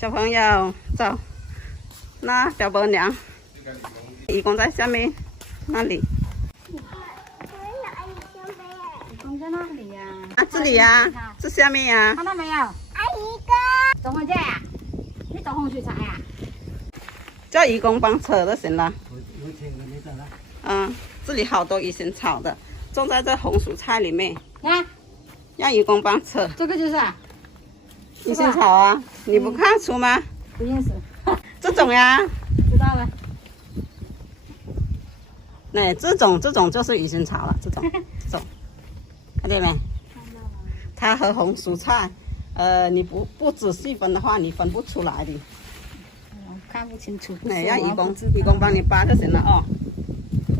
小朋友走，那表伯娘，义工在下面那里。义工在那里呀？啊，这里呀，这下面呀。看到没有？阿姨哥，走回家呀？你找洪水财呀？叫义工帮扯就行了。有钱的没走了。嗯，这里好多鱼腥草的，种在这红薯菜里面。看，让义工帮扯。这个就是啊。鱼腥草啊，你不看出吗？不认识。这种呀。知道了。那这种就是鱼腥草了，这种，看见没？看到了。它和红薯菜，你不仔细分的话，你分不出来的。我看不清楚。那让义工帮你扒就行了哦。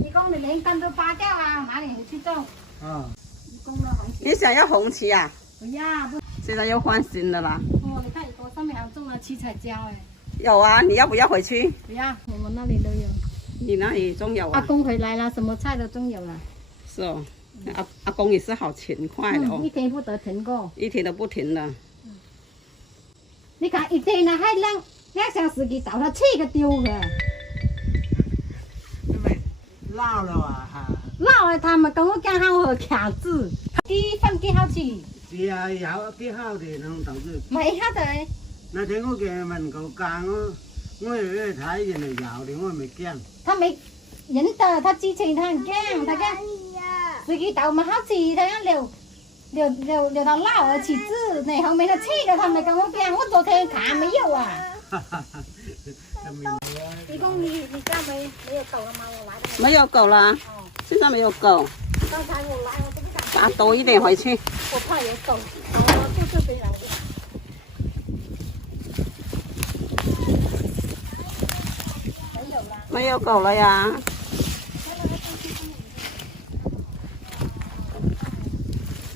义工，你连根都扒掉啊，哪里去种？啊。义工的红旗。你想要红旗啊？不要不。现在又换新的啦。哦，你看义工上面还种了七彩椒哎。有啊，你要不要回去？不要，我们那里都有。你那里种有啊？阿公回来了，什么菜都种有了。是哦，阿公也是好勤快的哦，一天不得停过，一天都不停的。你看一天呢，还2小时给找他7个丢的。因为老了啊，老了他们跟我讲好好卡子，啲分幾好吃。是啊，有啲好的能投資。咪好的。那天我嘅問佢教我有去睇人哋搖的，我未驚。他没人的，他之前他很讲，他讲自己豆嘛好吃，他讲留到老了起子，那后面的7个他没跟我讲，我昨天看没有啊。义工，你家没有狗了吗？我来的。没有狗了，现在没有狗。刚才我来，我都不敢。杀多一点回去。我怕有狗，我就这边来的。没有啦。没有狗了呀。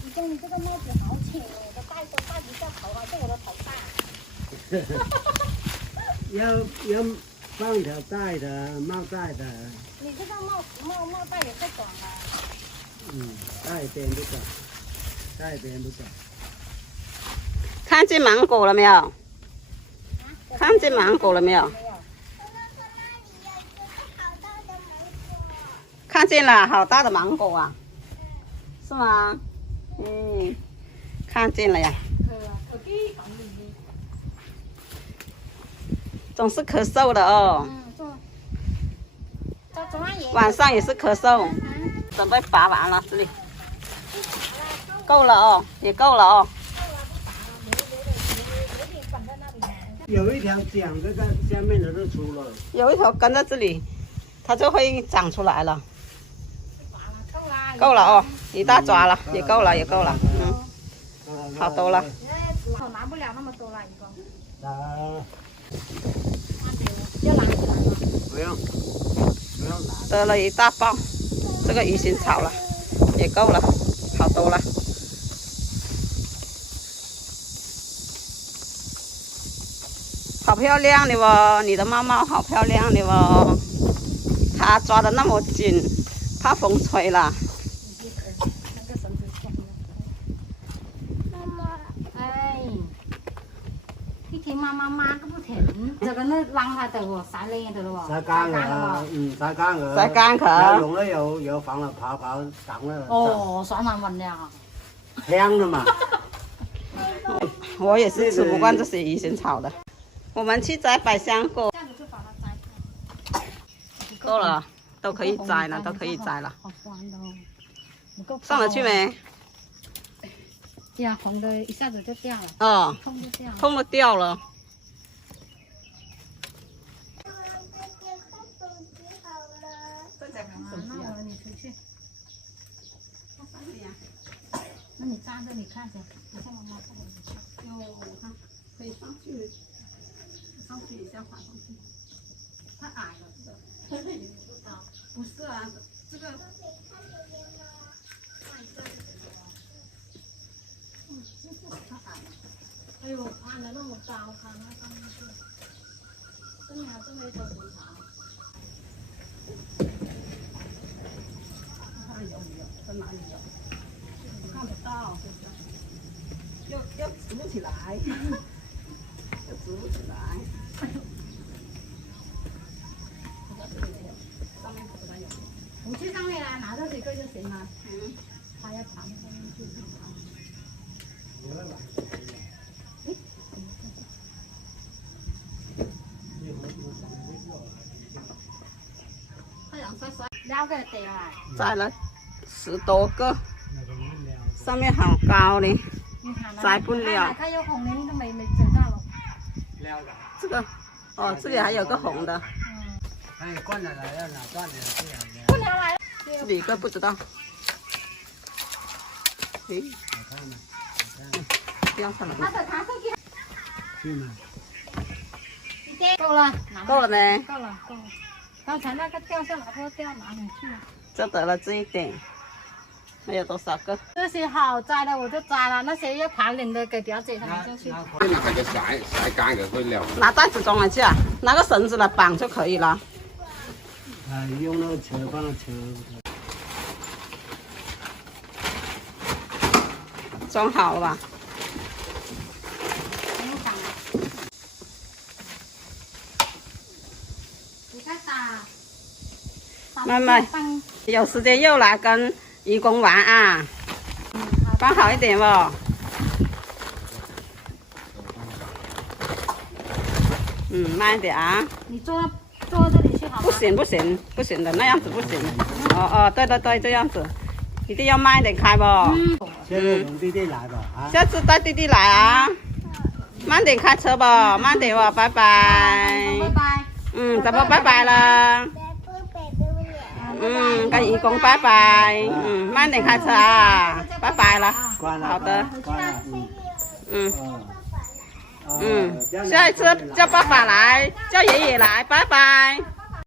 义工，你这个帽子好浅哦，我戴不下头，好像我的头大。要放条带的帽带的。你这个帽带也太短了。带边不短，带边不短。看见芒果了没有？看见芒果了没有？看见了，好大的芒果啊，是吗？看见了呀。总是咳嗽的哦。晚上也是咳嗽。准备拔完了，这里够了哦，也够了哦。有一条长这个下面的都出了，有一条根在这里，它就会长出来了。够了哦，一大抓了，也够了，也够了，好多了。我拿不了那么多了，义工。要拿不用拿。得了一大包。这个鱼腥草了，也够了，好多了。好漂亮的哦，你的猫猫好漂亮的哦，它抓的那么紧，怕风吹了。哎，一天妈个不停，这个那让它等我晒冷的了晒干了，晒干了。晒干壳。用了有放了泡挡了。哦，算难闻了。香的嘛。我也是吃不惯这些鱼腥草的。我们去摘百香果。这样子就把它摘开。够了，都可以摘了，都可以摘了。好酸的哦。上得去没？呀，红的一下子就掉了。哦。痛就掉了。痛的掉了。那我你出去。那你站着你看着，我叫妈妈看着你看。我看可以上去，上去一下滑上去。太矮了，这个。不是啊，这个。哎呦，攀的那么高，攀到上面去，真的还是没走回长。有，在哪里有？看不到，要扶起来。煮起来。我去上面来拿这几个就行了。嗯，他要爬上面去。他想摔撩个地来。摘了10多个，上面好高呢，摘不了。它有红的，你都没摘到了。这个，哦，这里还有个红的，哎，灌了来要拿断的这样的。不拿来。这里一个不知道。诶，好看吗？掉下来了。它的茶色给。是吗？够了，够了没？够了，够了。刚才那个掉下来，不知道掉哪里去了。就得了这一点，还有多少个？这些好摘的我就摘了，那些要盘领的给表姐他们就去。这里係個曬乾嘅佢料。拿袋子装回去啊，拿个绳子来绑就可以了。啊，用那个车帮它车。装好了吧？你看打。妹妹，有时间又来跟义工玩啊，放好一点哦。慢一点啊。你坐这里去好吗？不行不行不行的，那样子不行。哦，对对对，这样子，一定要慢一点开不？现在从弟弟来吧啊。下次带弟弟来啊，慢点开车吧，慢点哦，拜拜。拜拜。怎么拜拜了？跟义工拜拜。慢点开车啊，拜拜了。好的。下一次叫爸爸来，叫爷爷来，拜拜。